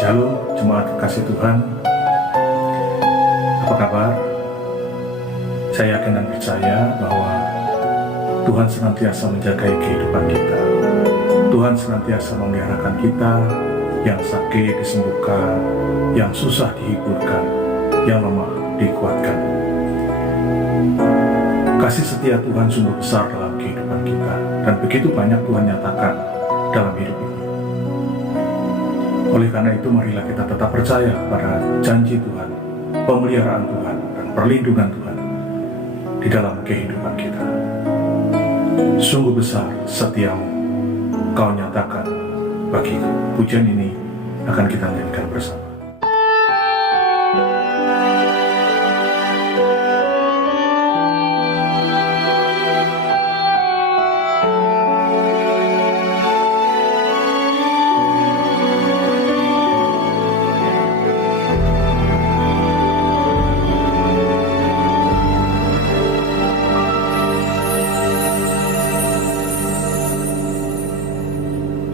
Shalom, jemaat kasih Tuhan. Apa kabar? Saya yakin dan percaya bahwa Tuhan senantiasa menjagai kehidupan kita. Tuhan senantiasa memeliharakan kita, yang sakit disembuhkan, yang susah dihiburkan, yang lemah dikuatkan. Kasih setia Tuhan sungguh besar dalam kehidupan kita, dan begitu banyak Tuhan nyatakan dalam hidup ini. Oleh karena itu, marilah kita tetap percaya pada janji Tuhan, pemeliharaan Tuhan, dan perlindungan Tuhan di dalam kehidupan kita. Sungguh besar setiamu, Kau nyatakan bagiku. Pujian ini akan kita nyanyikan bersama.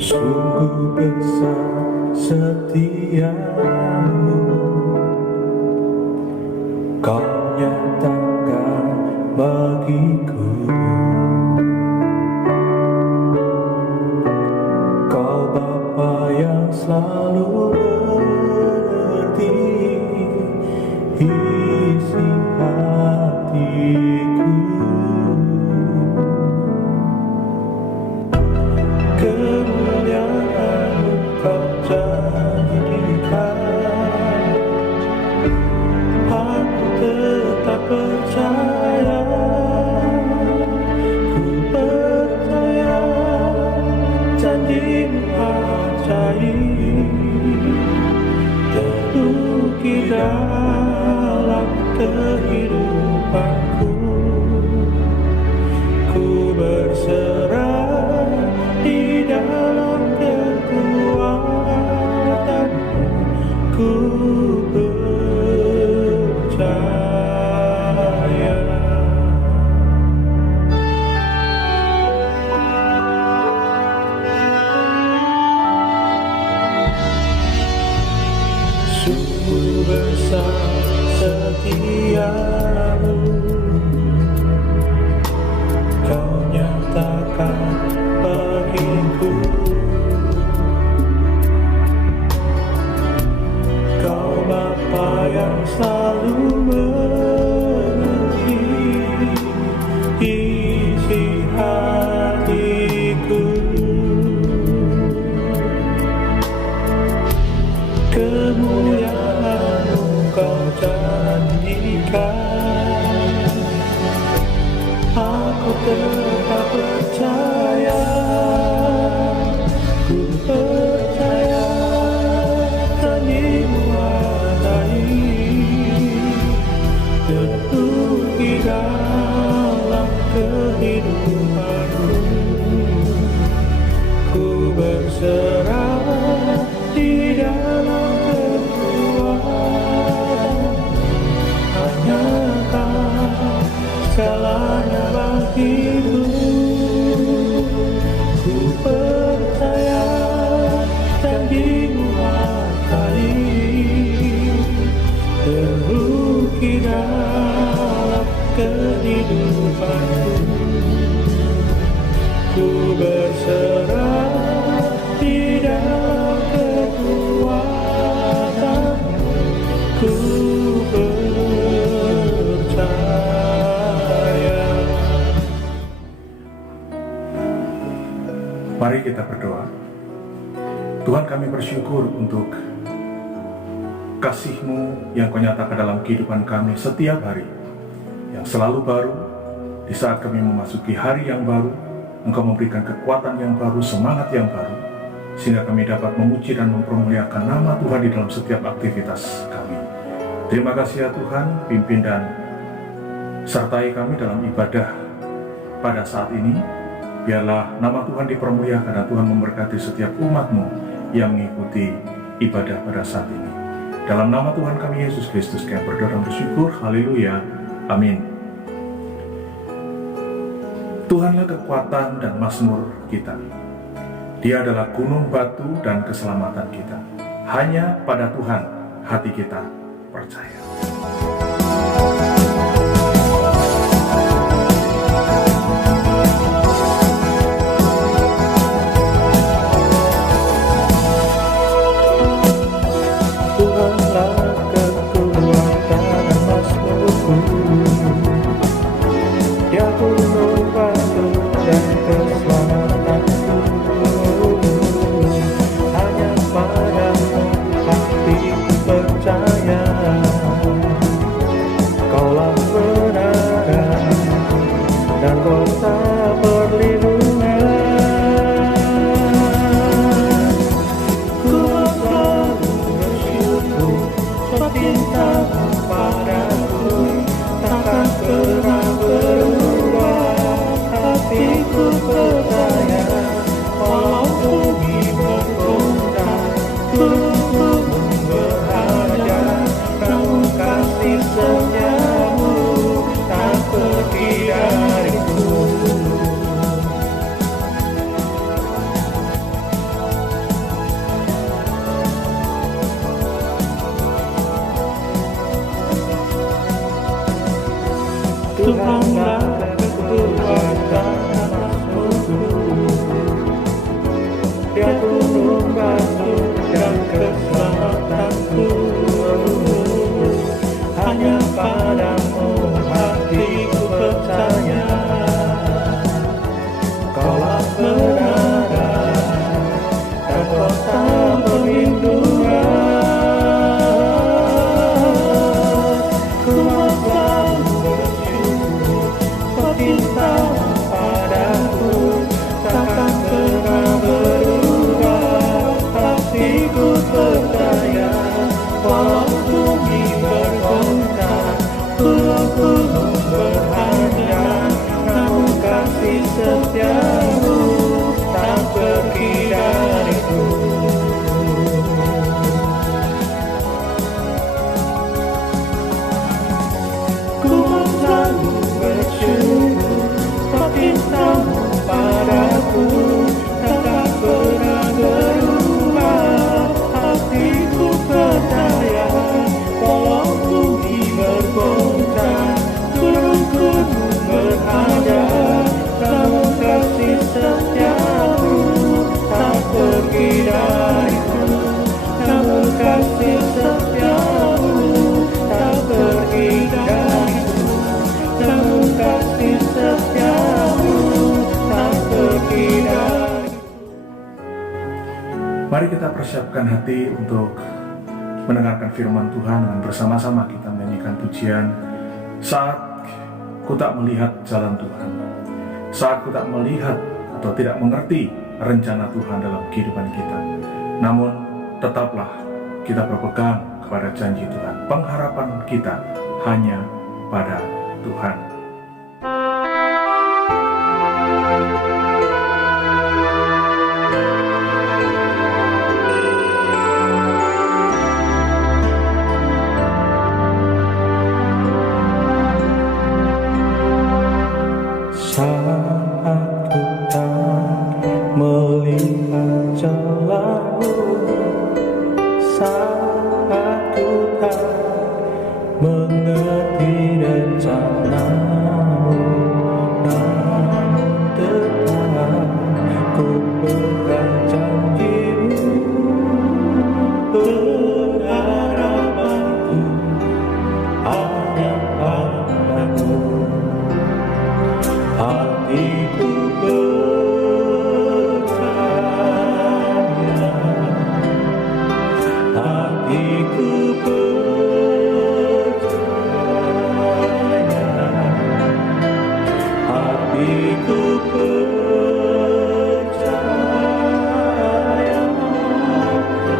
Sungguh besar setiamu, Kau nyatakan bagiku. Kau Bapa yang selalu mengerti isi hatiku. Percaya, ku percaya janji-Mu ajaib terukir dalam kehidupanku. Ku berserah di dalam kekuatan-Mu. Ku percaya. Sungguh besar setiamu, Kau nyatakan bagiku. Kau Bapa yang selalu mengerti isi hatiku. Kemuliaan-Mu Kau janjikan, aku tetap percaya. Ku percaya janji-Mu ajaib terukir dalam kehidupanku. Ku berserah di dalam kekuatan, hanya Kau segalanya bagiku. Ku percaya janji-Mu ajaib terukir dalam kehidupanku. Ku berserah di dalam kekuatan, ku percaya. Mari kita berdoa. Tuhan, kami bersyukur untuk kasih-Mu yang Kau nyatakan dalam kehidupan kami setiap hari, yang selalu baru. Di saat kami memasuki hari yang baru, Engkau memberikan kekuatan yang baru, semangat yang baru, sehingga kami dapat memuji dan mempermuliakan nama Tuhan di dalam setiap aktivitas kami. Terima kasih ya Tuhan, pimpin dan sertai kami dalam ibadah pada saat ini. Biarlah nama Tuhan dipermuliakan dan Tuhan memberkati setiap umat-Mu yang mengikuti ibadah pada saat ini. Dalam nama Tuhan kami Yesus Kristus kami berdoa dan bersyukur. Haleluya. Amin. Tuhanlah kekuatan dan mazmur kita. Dia adalah gunung batu dan keselamatan kita. Hanya pada Tuhan hati kita percaya. Tuhanlah kekuatan emasku, Dia gunung batu dan keselamatanku. Hanya padamu hatiku percaya, Kaulah kebenaran dan kota perlindungan. Ku selalu bersyukur sebab cintamu padaku takkan pernah berubah. Hatiku percaya walau bumi bergoncang, gunung berhajar, namun kasih setiamu tak pergi dariku. Tuhanlah kekuatan emasku, Dia gunung batu dan keselamatanku. Hanya padamu hatiku percaya, Kaulah kebenaran dan kota perlindungan. Ku selalu bersyukur sebab cintamu padaku takkan pernah berubah. Hatiku percaya walau bumi bergoncang, gunung berhajar, namun kasih setiamu tak pergi dariku. Ku selalu bersyukur sebab cintamu padaku takkan pernah berubah. Hatiku percaya walau bumi bergoncang, gunung berhajar, namun kasih setiamu tak pergi dariku. Namun kasih setiamu tak pergi dariku. Namun kasih setiamu tak pergi dariku. Mari kita persiapkan hati untuk mendengarkan firman Tuhan dan bersama-sama kita menyanyikan pujian Saat Ku Tak Melihat Jalan Tuhan. Saat ku tak melihat atau tidak mengerti rencana Tuhan dalam kehidupan kita, namun tetaplah kita berpegang kepada janji Tuhan. Pengharapan kita hanya pada Tuhan. Saat ku tak melihat jalanmu, saat ku tak mengerti rencanamu, namun tetap ku pegang janjimu. Pengharapanku hanya padamu. Hatiku percaya, hatiku percaya, hatiku percaya,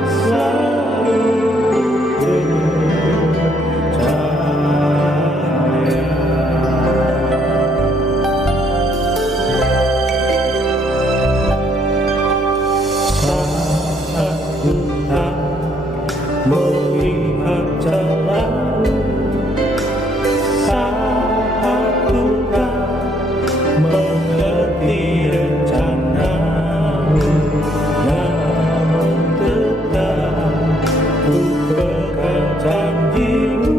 selalu percaya. Melihat jalanmu, saat ku tak mengerti rencanamu, namun tetap Ku pegang janji-Mu,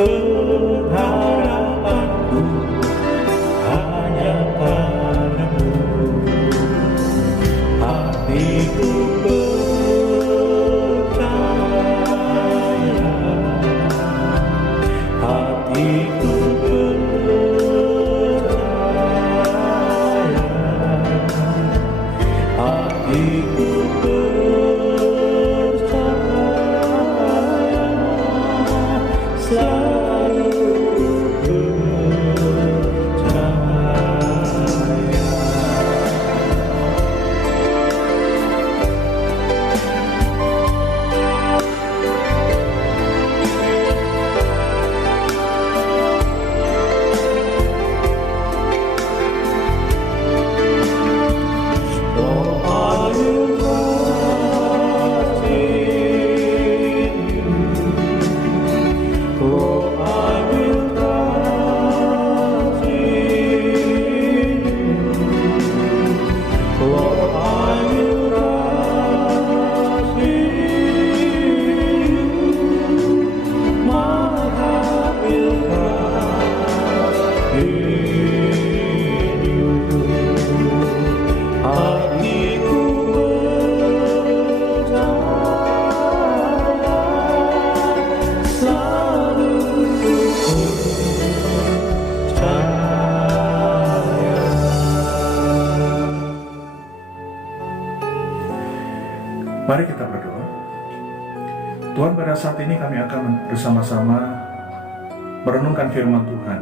pengharapanku hanya padamu. Hatiku percaya, hatiku percaya, hatiku percaya, selalu percaya. Lord, I will trust in You. Lord, I will trust in You. Lord, I will trust in You. My heart will trust in You. Hatiku percaya, selalu percaya. Mari kita berdoa. Tuhan, pada saat ini kami akan bersama-sama merenungkan firman Tuhan.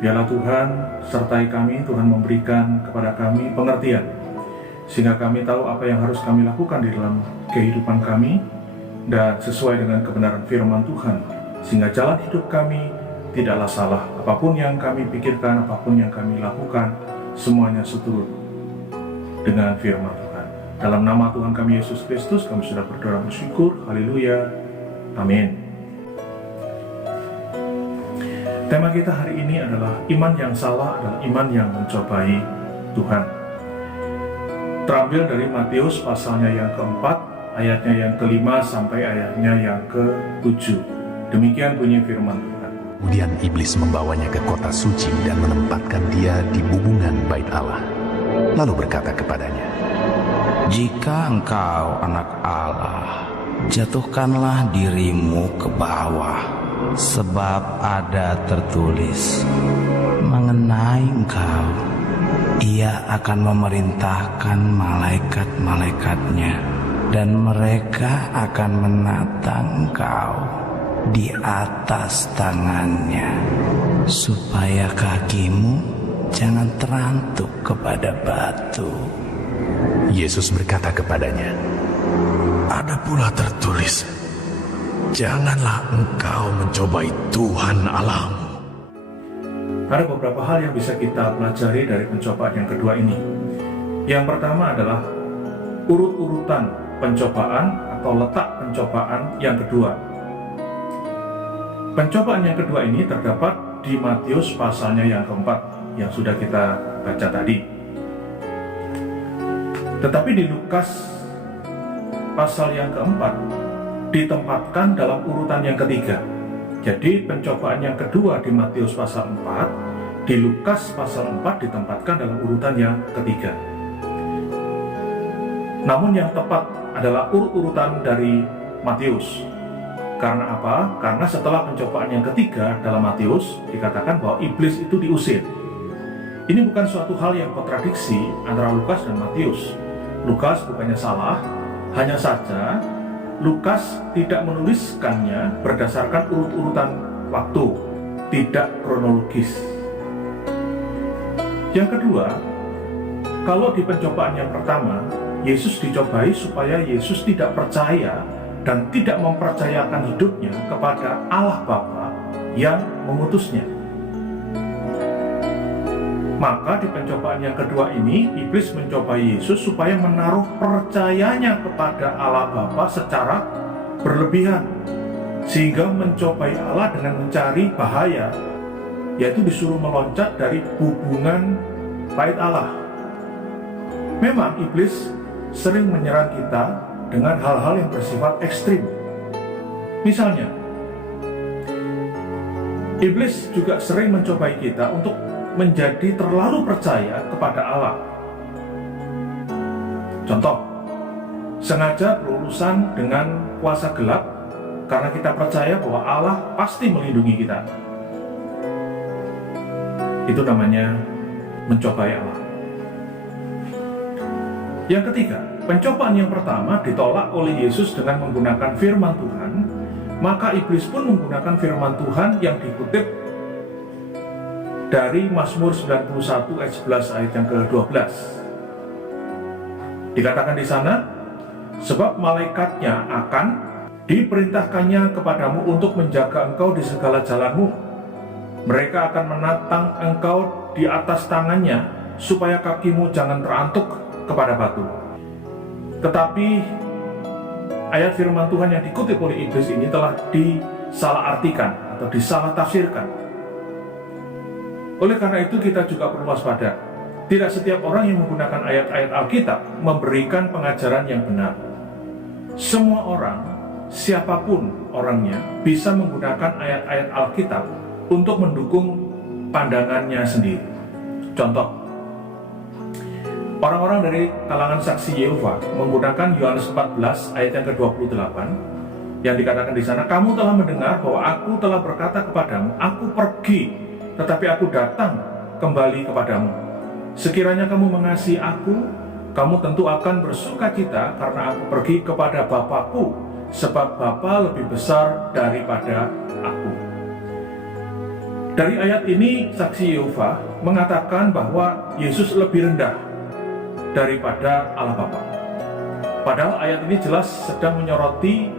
Biarlah Tuhan sertai kami, Tuhan memberikan kepada kami pengertian, sehingga kami tahu apa yang harus kami lakukan di dalam kehidupan kami, dan sesuai dengan kebenaran firman Tuhan, sehingga jalan hidup kami tidaklah salah. Apapun yang kami pikirkan, apapun yang kami lakukan, semuanya seturut dengan firman Tuhan. Dalam nama Tuhan kami Yesus Kristus, kami sudah berdoa bersyukur. Haleluya. Amin. Tema kita hari ini adalah iman yang salah adalah iman yang mencobai Tuhan. Terambil dari Matius pasalnya yang keempat, ayatnya yang kelima sampai ayatnya yang ke-7. Demikian bunyi firman Tuhan. Kemudian iblis membawanya ke kota suci dan menempatkan dia di bubungan bait Allah. Lalu berkata kepadanya, "Jika engkau anak Allah, jatuhkanlah dirimu ke bawah, sebab ada tertulis mengenai engkau, Ia akan memerintahkan malaikat-malaikatnya, dan mereka akan menata engkau di atas tangannya, supaya kakimu jangan terantuk kepada batu." Yesus berkata kepadanya, "Ada pula tertulis, janganlah engkau mencobai Tuhan Allahmu." Ada beberapa hal yang bisa kita pelajari dari pencobaan yang kedua ini. Yang pertama adalah urut-urutan pencobaan atau letak pencobaan yang kedua. Pencobaan yang kedua ini terdapat di Matius pasalnya yang keempat yang sudah kita baca tadi. Tetapi di Lukas pasal yang keempat ditempatkan dalam urutan yang ketiga. Jadi pencobaan yang kedua di Matius pasal 4, di Lukas pasal 4 ditempatkan dalam urutan yang ketiga. Namun yang tepat adalah urutan dari Matius. Karena apa? Karena setelah pencobaan yang ketiga dalam Matius dikatakan bahwa iblis itu diusir. Ini bukan suatu hal yang kontradiksi antara Lukas dan Matius. Lukas bukannya salah, hanya saja Lukas tidak menuliskannya berdasarkan urut-urutan waktu, tidak kronologis. Yang kedua, kalau di pencobaan yang pertama, Yesus dicobai supaya Yesus tidak percaya dan tidak mempercayakan hidupnya kepada Allah Bapa yang mengutusnya. Maka di pencobaan yang kedua ini, iblis mencobai Yesus supaya menaruh percayanya kepada Allah Bapa secara berlebihan, sehingga mencobai Allah dengan mencari bahaya, yaitu disuruh meloncat dari hubungan bait Allah. Memang iblis sering menyerang kita dengan hal-hal yang bersifat ekstrim. Misalnya, iblis juga sering mencobai kita untuk menjadi terlalu percaya kepada Allah. Contoh, sengaja berurusan dengan kuasa gelap karena kita percaya bahwa Allah pasti melindungi kita. Itu namanya mencobai Allah. Yang ketiga, pencobaan yang pertama ditolak oleh Yesus dengan menggunakan firman Tuhan, maka iblis pun menggunakan firman Tuhan yang dikutip dari Mazmur 91 ayat 11 ayat yang ke-12. Dikatakan di sana, sebab malaikatnya akan diperintahkannya kepadamu untuk menjaga engkau di segala jalanmu. Mereka akan menatang engkau di atas tangannya, supaya kakimu jangan terantuk kepada batu. Tetapi ayat firman Tuhan yang dikutip oleh iblis ini telah disalahartikan atau disalah tafsirkan. Oleh karena itu kita juga perlu waspada. Tidak setiap orang yang menggunakan ayat-ayat Alkitab memberikan pengajaran yang benar. Semua orang, siapapun orangnya, bisa menggunakan ayat-ayat Alkitab untuk mendukung pandangannya sendiri. Contoh, orang-orang dari kalangan saksi Yehova menggunakan Yohanes 14 ayat yang ke-28 yang dikatakan di sana, kamu telah mendengar bahwa aku telah berkata kepadamu, aku pergi, tetapi aku datang kembali kepadamu. Sekiranya kamu mengasihi aku, kamu tentu akan bersukacita karena aku pergi kepada Bapakku, sebab Bapa lebih besar daripada aku. Dari ayat ini, saksi Yehova mengatakan bahwa Yesus lebih rendah daripada Allah Bapa. Padahal ayat ini jelas sedang menyoroti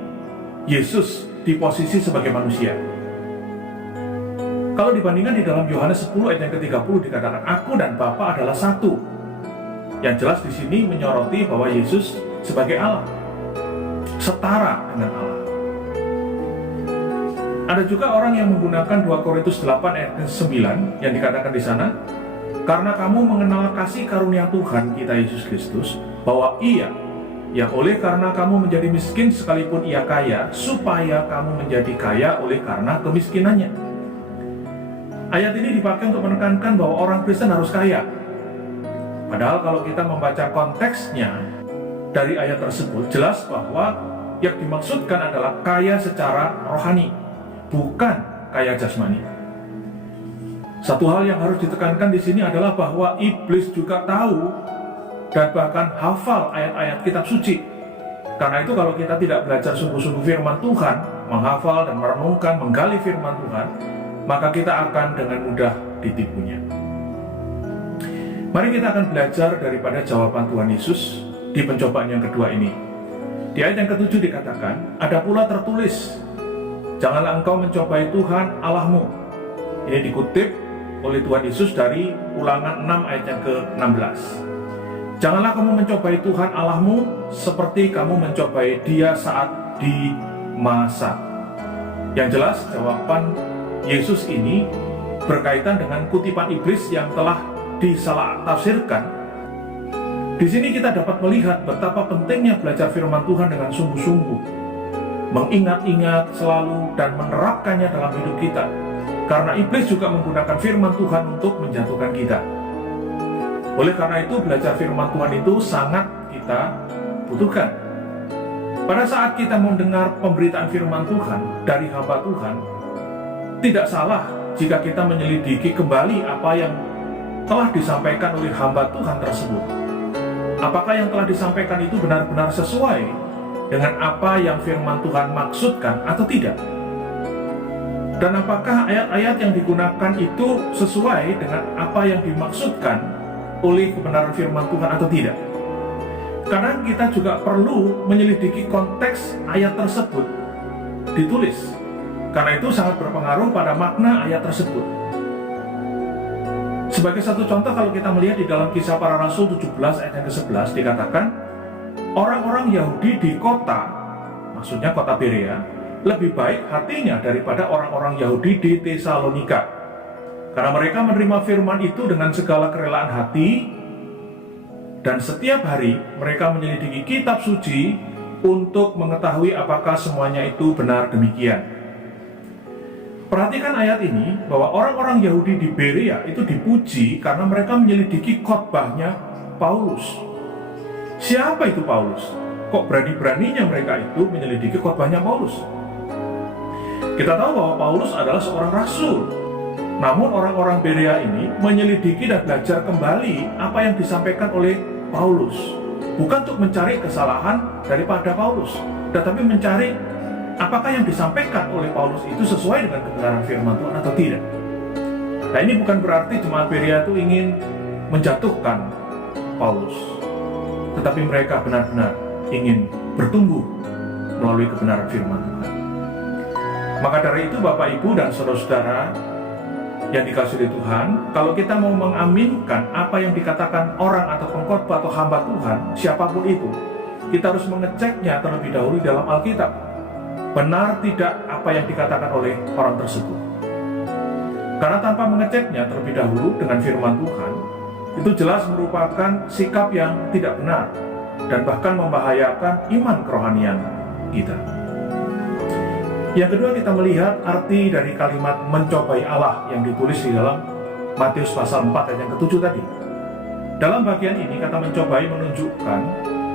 Yesus di posisi sebagai manusia. Kalau dibandingkan di dalam Yohanes 10 ayat yang ke-30 dikatakan, aku dan Bapa adalah satu. Yang jelas di sini menyoroti bahwa Yesus sebagai Allah, setara dengan Allah. Ada juga orang yang menggunakan 2 Korintus 8 ayat 9 yang dikatakan di sana, karena kamu mengenal kasih karunia Tuhan kita Yesus Kristus, bahwa Ia yang oleh karena kamu menjadi miskin sekalipun Ia kaya, supaya kamu menjadi kaya oleh karena kemiskinannya. Ayat ini dipakai untuk menekankan bahwa orang Kristen harus kaya. Padahal kalau kita membaca konteksnya dari ayat tersebut, jelas bahwa yang dimaksudkan adalah kaya secara rohani, bukan kaya jasmani. Satu hal yang harus ditekankan di sini adalah bahwa iblis juga tahu dan bahkan hafal ayat-ayat kitab suci. Karena itu kalau kita tidak belajar sungguh-sungguh firman Tuhan, menghafal dan merenungkan, menggali firman Tuhan, maka kita akan dengan mudah ditipunya. Mari kita akan belajar daripada jawaban Tuhan Yesus di pencobaan yang kedua ini. Di ayat yang ke-7 dikatakan, ada pula tertulis, janganlah engkau mencobai Tuhan Allahmu. Ini dikutip oleh Tuhan Yesus dari Ulangan 6 ayat yang ke-16. Janganlah kamu mencobai Tuhan Allahmu seperti kamu mencobai Dia saat dimasak. Yang jelas jawaban Yesus ini berkaitan dengan kutipan iblis yang telah disalah tafsirkan. Di sini kita dapat melihat betapa pentingnya belajar firman Tuhan dengan sungguh-sungguh, mengingat-ingat selalu dan menerapkannya dalam hidup kita. Karena iblis juga menggunakan firman Tuhan untuk menjatuhkan kita. Oleh karena itu, belajar firman Tuhan itu sangat kita butuhkan. Pada saat kita mendengar pemberitaan firman Tuhan dari hamba Tuhan, tidak salah jika kita menyelidiki kembali apa yang telah disampaikan oleh hamba Tuhan tersebut. Apakah yang telah disampaikan itu benar-benar sesuai dengan apa yang firman Tuhan maksudkan atau tidak? Dan apakah ayat-ayat yang digunakan itu sesuai dengan apa yang dimaksudkan oleh kebenaran firman Tuhan atau tidak? Karena kita juga perlu menyelidiki konteks ayat tersebut ditulis. Karena itu sangat berpengaruh pada makna ayat tersebut. Sebagai satu contoh, kalau kita melihat di dalam Kisah Para Rasul 17 ayat yang ke-11 dikatakan, orang-orang Yahudi di kota, maksudnya kota Berea, lebih baik hatinya daripada orang-orang Yahudi di Tesalonika. Karena mereka menerima firman itu dengan segala kerelaan hati, dan setiap hari mereka menyelidiki kitab suci untuk mengetahui apakah semuanya itu benar demikian. Perhatikan ayat ini, bahwa orang-orang Yahudi di Berea itu dipuji karena mereka menyelidiki khotbahnya Paulus. Siapa itu Paulus? Kok berani-beraninya mereka itu menyelidiki khotbahnya Paulus? Kita tahu bahwa Paulus adalah seorang rasul. Namun orang-orang Berea ini menyelidiki dan belajar kembali apa yang disampaikan oleh Paulus. Bukan untuk mencari kesalahan daripada Paulus, tetapi mencari apakah yang disampaikan oleh Paulus itu sesuai dengan kebenaran firman Tuhan atau tidak. Nah, ini bukan berarti jemaat Berea itu ingin menjatuhkan Paulus, tetapi mereka benar-benar ingin bertumbuh melalui kebenaran firman Tuhan. Maka dari itu Bapak Ibu dan saudara-saudara yang dikasihi Tuhan, kalau kita mau mengaminkan apa yang dikatakan orang atau pengkhotbah atau hamba Tuhan, siapapun itu, kita harus mengeceknya terlebih dahulu dalam Alkitab. Benar tidak apa yang dikatakan oleh orang tersebut. Karena tanpa mengeceknya terlebih dahulu dengan firman Tuhan, itu jelas merupakan sikap yang tidak benar dan bahkan membahayakan iman kerohanian kita. Yang kedua, kita melihat arti dari kalimat mencobai Allah yang ditulis di dalam Matius pasal 4 ayat yang ke-7 tadi. Dalam bagian ini kata mencobai menunjukkan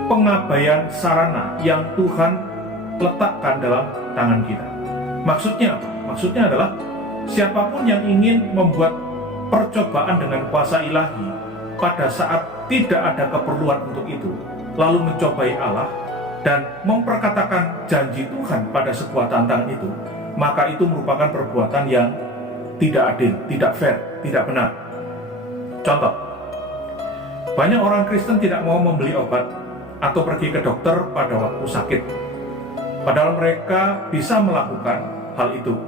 pengabaian sarana yang Tuhan letakkan dalam tangan kita. Maksudnya apa? Maksudnya adalah siapapun yang ingin membuat percobaan dengan kuasa ilahi pada saat tidak ada keperluan untuk itu, lalu mencobai Allah dan memperkatakan janji Tuhan pada sebuah tantangan itu, maka itu merupakan perbuatan yang tidak adil, tidak fair, tidak benar. Contoh, banyak orang Kristen tidak mau membeli obat atau pergi ke dokter pada waktu sakit, padahal mereka bisa melakukan hal itu.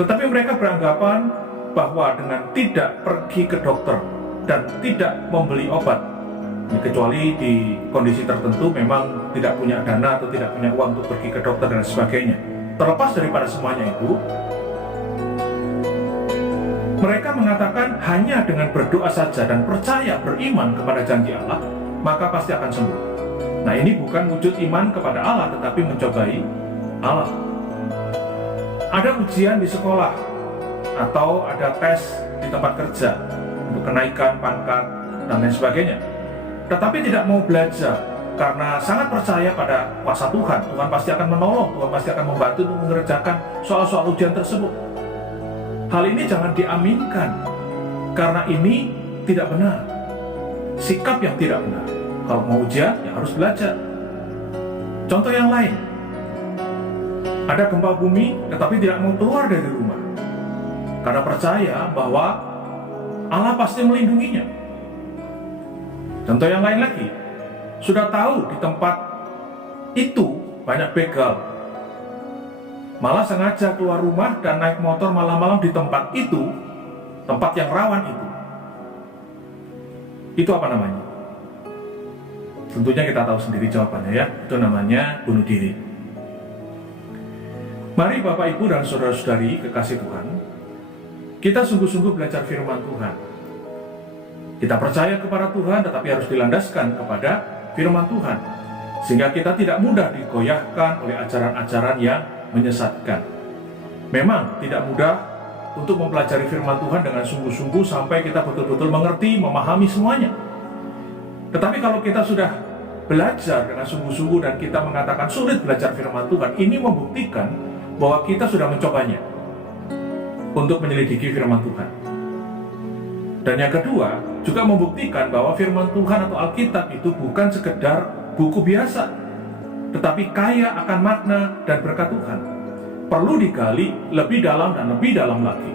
Tetapi mereka beranggapan bahwa dengan tidak pergi ke dokter dan tidak membeli obat, kecuali di kondisi tertentu memang tidak punya dana atau tidak punya uang untuk pergi ke dokter dan sebagainya. Terlepas daripada semuanya itu, mereka mengatakan hanya dengan berdoa saja dan percaya beriman kepada janji Allah, maka pasti akan sembuh. Nah, ini bukan wujud iman kepada Allah, tetapi mencobai Allah. Ada ujian di sekolah atau ada tes di tempat kerja untuk kenaikan pangkat dan lain sebagainya, tetapi tidak mau belajar karena sangat percaya pada kuasa Tuhan. Tuhan pasti akan menolong, Tuhan pasti akan membantu untuk mengerjakan soal-soal ujian tersebut. Hal ini jangan diaminkan, karena ini tidak benar. Sikap yang tidak benar. Kalau mau ujian, ya harus belajar. Contoh yang lain, ada gempa bumi, tetapi tidak mau keluar dari rumah karena percaya bahwa Allah pasti melindunginya. Contoh yang lain lagi, sudah tahu di tempat itu banyak begal, malah sengaja keluar rumah dan naik motor malam-malam di tempat itu, tempat yang rawan itu. Itu apa namanya? Tentunya kita tahu sendiri jawabannya ya, itu namanya bunuh diri. Mari Bapak Ibu dan saudara-saudari kekasih Tuhan, kita sungguh-sungguh belajar firman Tuhan. Kita percaya kepada Tuhan, tetapi harus dilandaskan kepada firman Tuhan, sehingga kita tidak mudah digoyahkan oleh ajaran-ajaran yang menyesatkan. Memang tidak mudah untuk mempelajari firman Tuhan dengan sungguh-sungguh sampai kita betul-betul mengerti, memahami semuanya. Tetapi kalau kita sudah belajar dengan sungguh-sungguh dan kita mengatakan sulit belajar firman Tuhan, ini membuktikan bahwa kita sudah mencobanya untuk menyelidiki firman Tuhan. Dan yang kedua, juga membuktikan bahwa firman Tuhan atau Alkitab itu bukan sekedar buku biasa, tetapi kaya akan makna dan berkat Tuhan. Perlu digali lebih dalam dan lebih dalam lagi.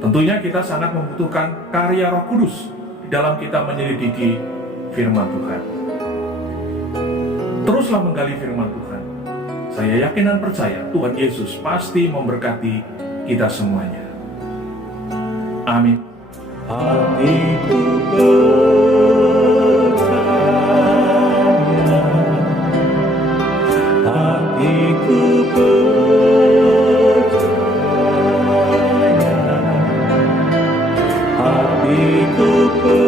Tentunya kita sangat membutuhkan karya Roh Kudus di dalam kita menyelidiki firman Tuhan. Teruslah menggali firman Tuhan. Saya yakin dan percaya Tuhan Yesus pasti memberkati kita semuanya. Amin. Hatiku percaya, hatiku percaya, hatiku percaya,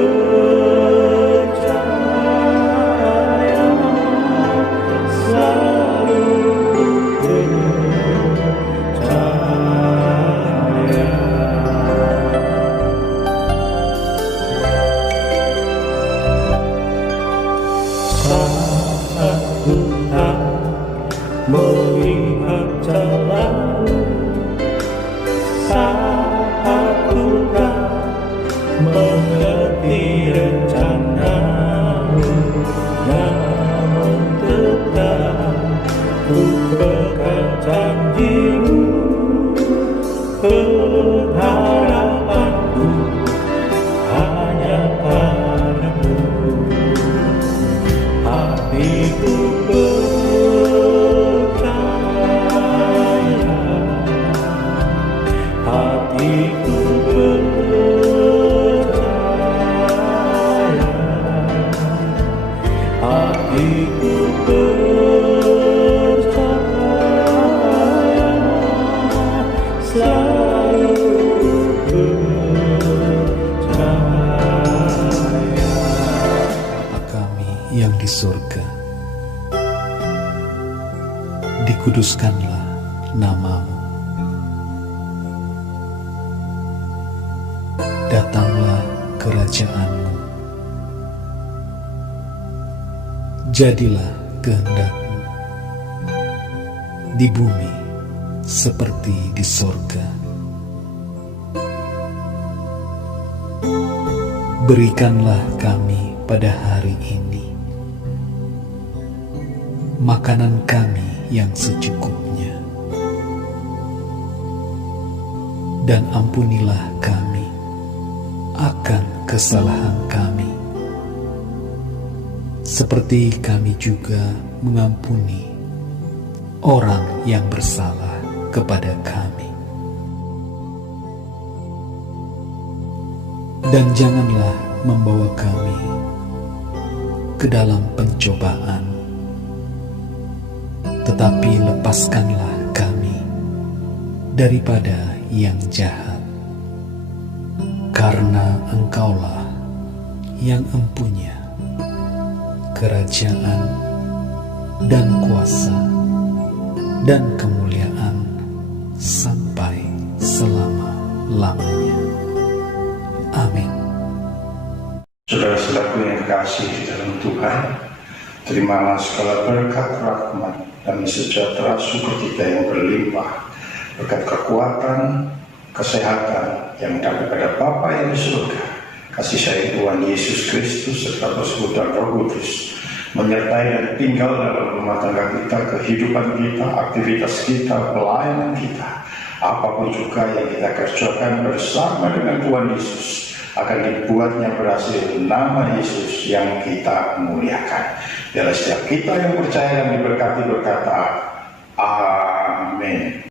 aku tak melihat jalanmu, saat aku tak mengerti rencanamu, namun tetap ku pegang janjimu. Pengharapanku hanya padamu, hatiku percaya, hatiku percaya, hatiku percaya, selalu percaya. Bapa kami yang di surga, dikuduskanlah namamu. Datanglah kerajaanmu. Jadilah kehendakmu di bumi seperti di sorga. Berikanlah kami pada hari ini makanan kami yang secukupnya, dan ampunilah kami akan kesalahan kami, seperti kami juga mengampuni orang yang bersalah kepada kami. Dan janganlah membawa kami ke dalam pencobaan, tetapi lepaskanlah kami daripada yang jahat. Karena Engkaulah yang empunya kerajaan dan kuasa dan kemuliaan sampai selama-lamanya. Amin. Saudara-saudaraku yang kekasih di dalam Tuhan, terimalah segala berkat, rahmat, dan sejahtera sukacita yang berlimpah, berkat kekuatan, kesehatan yang daripada Bapa yang di surga, kasih sayang Tuhan Yesus Kristus serta persekutuan Roh Kudus menyertai dan tinggal dalam rumah tangga kita, kehidupan kita, aktivitas kita, pelayanan kita, apapun juga yang kita kerjakan bersama dengan Tuhan Yesus akan dibuatnya berhasil nama Yesus yang kita muliakan. Biarlah setiap kita yang percaya dan diberkati berkata, Amin.